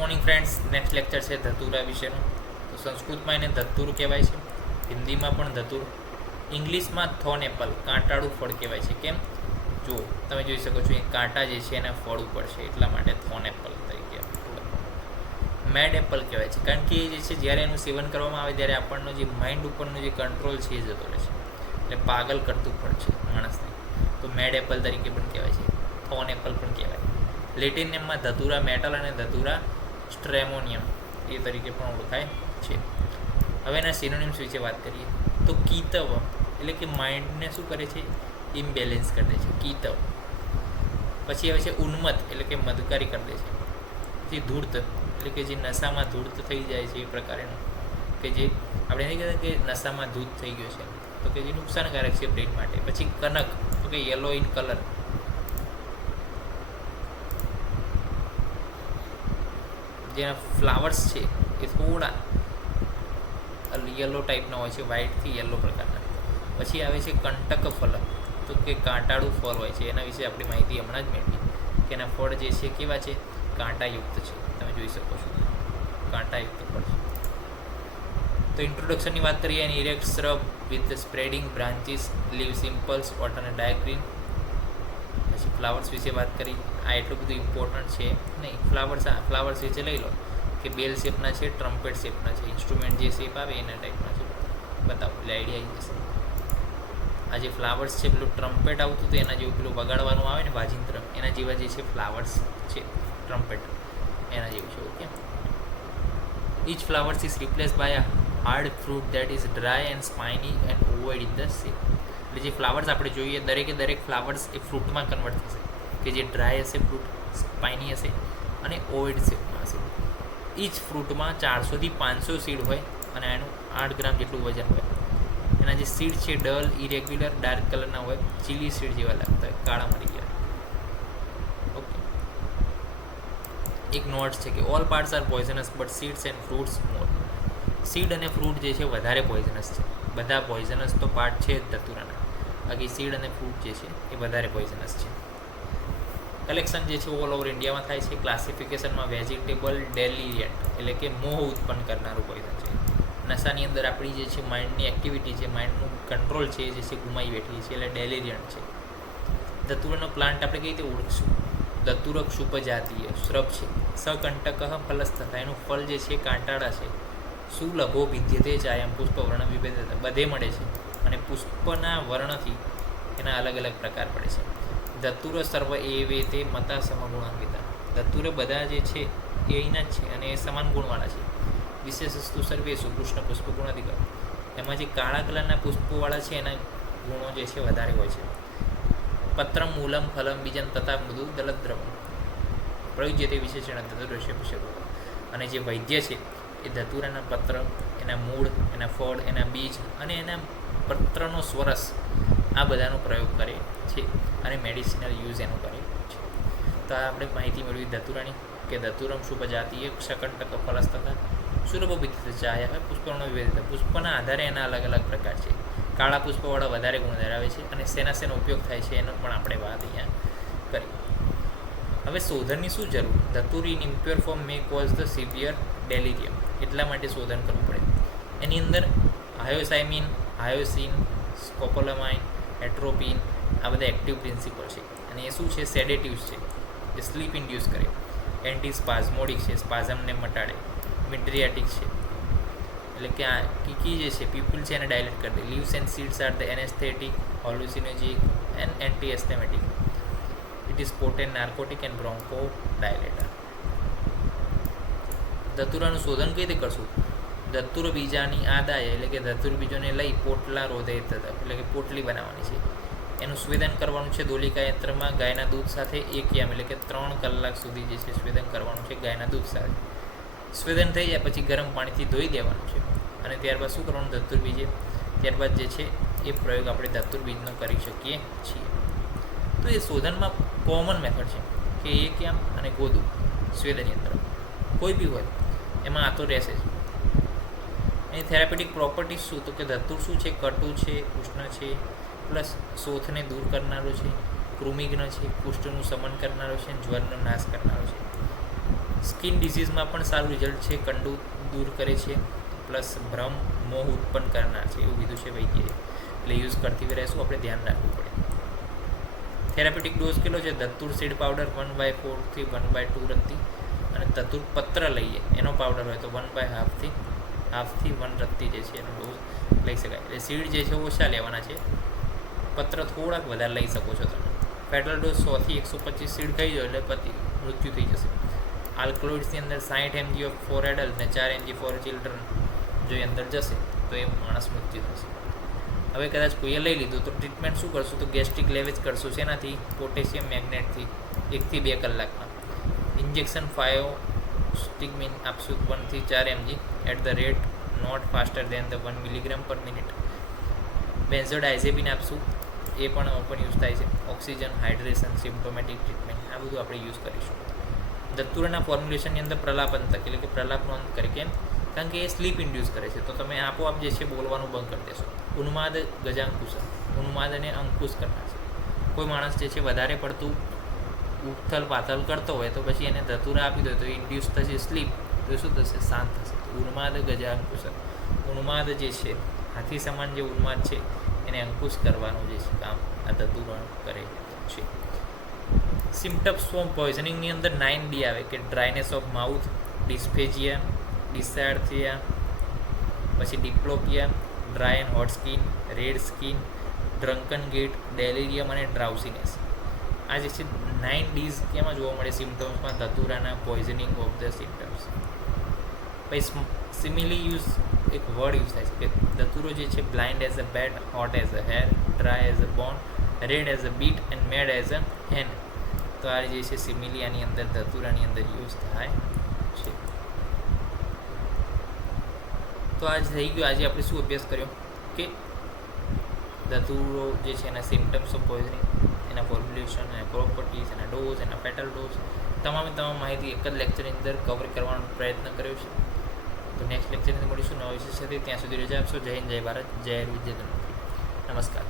Morning friends, next lecture છે ધતુરા વિશેનું. તો સંસ્કૃતમાં એને ધતુર કહેવાય છે, હિન્દીમાં પણ ધતુર, ઇંગ્લિશમાં થોન એપલ, કાંટાળું ફળ કહેવાય છે. કેમ? જો તમે જોઈ શકો છો એ કાંટા જે છે એના ફળ ઉપર છે, એટલા માટે થોન એપલ તરીકે મેડ એપલ કહેવાય છે, કારણ કે એ જે છે જ્યારે એનું સેવન કરવામાં આવે ત્યારે આપણનો જે માઇન્ડ ઉપરનો જે કંટ્રોલ છે એ જતો રહે છે, એટલે પાગલ કરતું ફળ છે માણસને. તો મેડ એપલ તરીકે પણ કહેવાય છે, થોન એપલ પણ કહેવાય. લેટિન નેમમાં ધતુરા મેટલ અને ધતુરા સ્ટ્રેમોનિયમ એ તરીકે પણ ઓળખાય છે. હવે એના સિનોનિમ્સ વિશે વાત કરીએ તો કીતવ એટલે કે માઇન્ડને શું કરે છે? ઇમ્બેલેન્સ કરી દે છે, કીતવ. પછી આવે છે ઉન્મત્ત એટલે કે મદકારી કરી દે છે. પછી ધૂર્ત એટલે કે જે નશામાં ધૂર્ત થઈ જાય છે એ પ્રકારનું, કે જે આપણે નહીં કહેતા કે નશામાં ધૂત થઈ ગયો છે, તો કે જે નુકસાનકારક છે બ્રેઇન માટે. પછી કનક તો કે યલો ઇન કલર, જેના ફ્લાવર્સ છે એ થોડા યલો ટાઈપના હોય છે, વ્હાઇટથી યલો પ્રકારના. પછી આવે છે કંટક ફલ, તો કે કાંટાળું ફળ હોય છે. એના વિશે આપણી માહિતી હમણાં જ મેળવી કે એના ફળ જે છે કેવા છે? કાંટાયુક્ત છે. તમે જોઈ શકો છો કાંટાયુક્ત ફળ છે. તો ઇન્ટ્રોડક્શનની વાત કરીએ, એની erect shrub with spreading branches, leave simples, water અને ડાર્ક ગ્રીન. પછી ફ્લાવર્સ વિશે વાત કરી, આ એટલું બધું ઇમ્પોર્ટન્ટ છે નહીં. ફ્લાવર્સ વિશે લઈ લો કે બેલ શેપના છે, ટ્રમ્પેટ શેપના છે, ઇન્સ્ટ્રુમેન્ટ જે શેપ આવે એના ટાઈપના છે. બતાવો એટલે આઈડિયા આવી જશે. આ જે ફ્લાવર્સ છે, પેલું ટ્રમ્પેટ આવતું હતું એના જેવું, પેલું વગાડવાનું આવે ને વાજિંત્ર, એના જેવા જે છે ફ્લાવર્સ છે, ટ્રમ્પેટ એના જેવું છે. Okay. Each flower is replaced by a hard fruit that is dry and spiny and ovoid in the shape. એટલે જે ફ્લાવર્સ આપણે જોઈએ દરેક ફ્લાવર્સ એ ફ્રૂટમાં કન્વર્ટ થશે, કે જે ડ્રાય હશે, ફ્રૂટ સ્પાઇની હશે અને ઓવોઇડ શેપમાં હશે. ઈચ ફ્રૂટમાં 400 થી 500 સીડ હોય અને એનું 8 ગ્રામ જેટલું વજન હોય. એના જે સીડ છે ડલ, ઇરેગ્યુલર, ડાર્ક કલરના હોય, ચીલી સીડ જેવા લાગતા હોય, કાળા મળી ગયા. ઓકે. એક નોટ છે કે all parts are poisonous but seeds and fruits more. Seed અને ફ્રૂટ જે છે વધારે પોઈઝનસ છે. બધા પોઈઝનસ તો પાર્ટ છે જ ધતુરાના, બાકી સીડ અને ફ્રૂટ જે છે એ વધારે પોઈઝનસ છે. કલેક્શન જે છે ઓલ ઓવર ઇન્ડિયામાં થાય છે. ક્લાસિફિકેશનમાં વેજીટેબલ ડેલિરિયન્ટ એટલે કે મોહ ઉત્પન્ન કરનારું પોઈઝન છે. નશાની અંદર આપણી જે છે માઇન્ડની એક્ટિવિટી છે, માઇન્ડનું કંટ્રોલ છે એ જે છે ગુમાવી બેઠી છે, એટલે ડેલિરિયન્ટ છે. ધતુરાનો પ્લાન્ટ આપણે કઈ રીતે ઓળખશું? ધતુરક સુપજાતીય શ્રબ છે. સકંટક ફલસ્તથા, એનું ફળ જે છે કાંટાળા છે. સુલભો વિદ્યતે ચાયમ, પુષ્પ વર્ણ વિભેદતા, બધે મળે છે અને પુષ્પના વર્ણથી એના અલગ અલગ પ્રકાર પડે છે. ધતુર સર્વ એવે તે મતા સમગુણાન્વિતા. ધતુર બધા જે છે એ અહીંના જ છે અને એ સમાન ગુણવાળા છે. વિશેષસ્તુ સર્વેશુ કૃષ્ણ પુષ્પ ગુણાધિકાર. એમાં જે કાળા કલરના પુષ્પોવાળા છે એના ગુણો જે છે વધારે હોય છે. પત્રમ મૂલમ ફલમ બીજમ તથા મૃદુ દલદ્રવમ પ્રયુજ્ય તે વિશેષણ ધતુરસ્ય પુષ્પ. અને જે વૈદ્ય છે એ ધતુરાના પત્ર, એના મૂળ, એના ફળ, એના બીજ અને એના પત્રનો સ્વરસ આ બધાનો પ્રયોગ કરે છે અને મેડિસિનલ યુઝ એનો કરે છે. તો આ આપણે માહિતી મેળવી ધતુરાની કે ધતુરમ શુભજાતીય શકંટક ફલસ્તથા સુલભ વિદ્યુત ચાય પુષ્પનો વિવિધ. પુષ્પના આધારે એના અલગ અલગ પ્રકાર છે. કાળા પુષ્પવાળા વધારે ગુણ ધરાવે છે અને શેનો ઉપયોગ થાય છે એનો પણ આપણે વાત અહીંયા કરી. હવે શોધનની શું જરૂર? Datura in impure form may cause the severe delirium, એટલા માટે શોધન કરવું પડે. એની અંદર હાયોસાઇમિન, હાયોસિન, સ્કોપોલામાઇન, એટ્રોપિન આ બધા એક્ટિવ પ્રિન્સિપલ છે અને એ શું છે? સેડેટિવ્સ છે, એ સ્લીપ ઇન્ડ્યુસ કરે. એન્ટી સ્પાઝમોડિક છે, સ્પાઝમને મટાડે. મિડ્રિયાટિક છે એટલે કે આ કીકી જે છે પીપલ છે એને ડાયલેટ કરી દે. Leaves and seeds are the anaesthetic, hallucinogenic and anti asthmatic. It is potent narcotic and bronchodilator. ધતુરાનું શોધન કઈ રીતે કરશું? ધતુર બીજાની આદાય એટલે કે ધતુર બીજોને લઈ પોટલા રોધે થતા, એટલે કે પોટલી બનાવવાની છે. એનું સ્વેદન કરવાનું છે દોલિકા યંત્રમાં ગાયના દૂધ સાથે 1 યામ એટલે કે 3 કલાક સુધી જે છે સ્વેદન કરવાનું છે ગાયના દૂધ સાથે. સ્વેદન થઈ જાય પછી ગરમ પાણીથી ધોઈ દેવાનું છે અને ત્યારબાદ શું કરવાનું? ધતુર બીજે ત્યારબાદ જે છે એ પ્રયોગ આપણે ધતુર બીજનો કરી શકીએ છીએ. તો એ શોધનમાં કોમન મેથડ છે કે 1 યામ અને ગોદું સ્વેદન યંત્ર કોઈ બી હોય એમાં આ તો રહેશે જ. એની થેરાપેટિક પ્રોપર્ટીઝ શું? તો કે ધતુર શું છે? કટુ છે, ઉષ્ણ છે, પ્લસ શોથને દૂર કરનારો છે, કૃમિઘ્ન છે, કુષ્ઠનું શમન કરનારો છે, જ્વરનો નાશ કરનારો છે. સ્કિન ડિઝીઝમાં પણ સારું રિઝલ્ટ છે, કંડું દૂર કરે છે, પ્લસ ભ્રમ મોહ ઉત્પન્ન કરનાર છે એવું કીધું છે વૈદ્યએ. એટલે યુઝ કરતી વખતે શું આપણે ધ્યાન રાખવું પડે. થેરાપ્યુટિક ડોઝ કેટલો છે? ધતુર સીડ પાવડર 1/4 થી 1/2 રત્તી, અને ધતુર પત્ર લઈએ એનો પાવડર હોય તો 1/2 થી 1 રત્તી જે છે એનો ડોઝ લઈ શકાય. એટલે સીડ જે છે ઓછા લેવાના છે, પત્ર થોડાક વધારે લઈ શકો છો તમે. ફેટલ ડોઝ 100 થી 125 સીડ ખાઈ જાઓ એટલે મૃત્યુ થઈ જશે. આલ્કલોઇડ્સની અંદર 60 mg ઓફ ફોર એડલ્ટ ને 4 mg ફોર ચિલ્ડ્રન જો એ અંદર જશે તો એ માણસ મૃત્યુ થશે. હવે કદાચ કોઈએ લઈ લીધું તો ટ્રીટમેન્ટ શું કરશું? તો ગેસ્ટ્રિક લેવેજ કરશું. શેનાથી? પોટેશિયમ મેગ્નેટથી 1 થી 2 કલાકમાં. ઇન્જેક્શન 5 સ્ટિગમિન આપશું 1 થી 4 mg at the rate not faster than the 1 milligram per minute. Benzodiazepine આપશું, એ પણ ઓપન યુઝ થાય છે. ઓક્સિજન, હાઇડ્રેશન, સિમ્પ્ટોમેટિક ટ્રીટમેન્ટ આ બધું આપણે યુઝ કરીશું. ધતુરાના ફોર્મ્યુલેશનની અંદર પ્રલાપંતક એટલે કે પ્રલાપનો અંત કરે. કેમ? કારણ કે એ સ્લીપ ઇન્ડ્યુસ કરે છે, તો તમે આપોઆપ જે છે બોલવાનું બંધ કરી દેશો. ઉન્માદ ગજાંકુશ, ઉન્માદને અંકુશ કરનાર છે. કોઈ માણસ જે છે વધારે પડતું ઉથલ પાથલ કરતો હોય તો પછી એને ધતુરા આપી દો તો ઇન્ડ્યુસ થશે સ્લીપ, તો શું થશે? શાંત થશે. ઉન્માદ ગજાંકુશ, ઉન્માદ જે છે હાથી સમાન જે ઉન્માદ છે એને અંકુશ કરવાનું જે છે કામ આ ધતુરા કરે છે. સિમ્પટમ્સ ફોર પોઈઝનિંગની અંદર 9D આવે કે dryness of mouth, dysphagia, dysarthria, પછી diplopia, dry and hot skin, red skin, drunken gait, delirium અને ડ્રાઉસીનેસ. આ જે છે 9Ds કેમાં જોવા મળે? સિમ્ટમ્સમાં ધતુરાના પોઈઝનિંગ ઓફ ધ સિમ્ટમ્સ. પછી સિમિલી યુઝ એક વર્ડ યુઝ થાય છે કે ધતુરો જે છે blind as a bat, hot as a hare, dry as a bone, red as a beet and mad as a hen. તો આ જે છે સિમિલી આની અંદર ધતુરાની અંદર યુઝ થાય છે. તો આજ થઈ ગયો. આજે આપણે શું અભ્યાસ કર્યો કે ધતુરો જે છે એના સિમ્ટમ્સ ઓફ પોઈઝનિંગ, એના ફોર્મ્યુલેશન, એના પ્રોપર્ટીઝ, એના ડોઝ, એના ફેટલ ડોઝ, તમામ માહિતી એક જ લેક્ચરની અંદર કવર કરવાનો પ્રયત્ન કર્યો છે. તો નેક્સ્ટ લેક્ચરની અંદર મળીશું નવા વિષય સાથે. ત્યાં સુધી રજા આપશો. જય હિન્દ, જય ભારત, જય વિદ્યાધન. નમસ્કાર.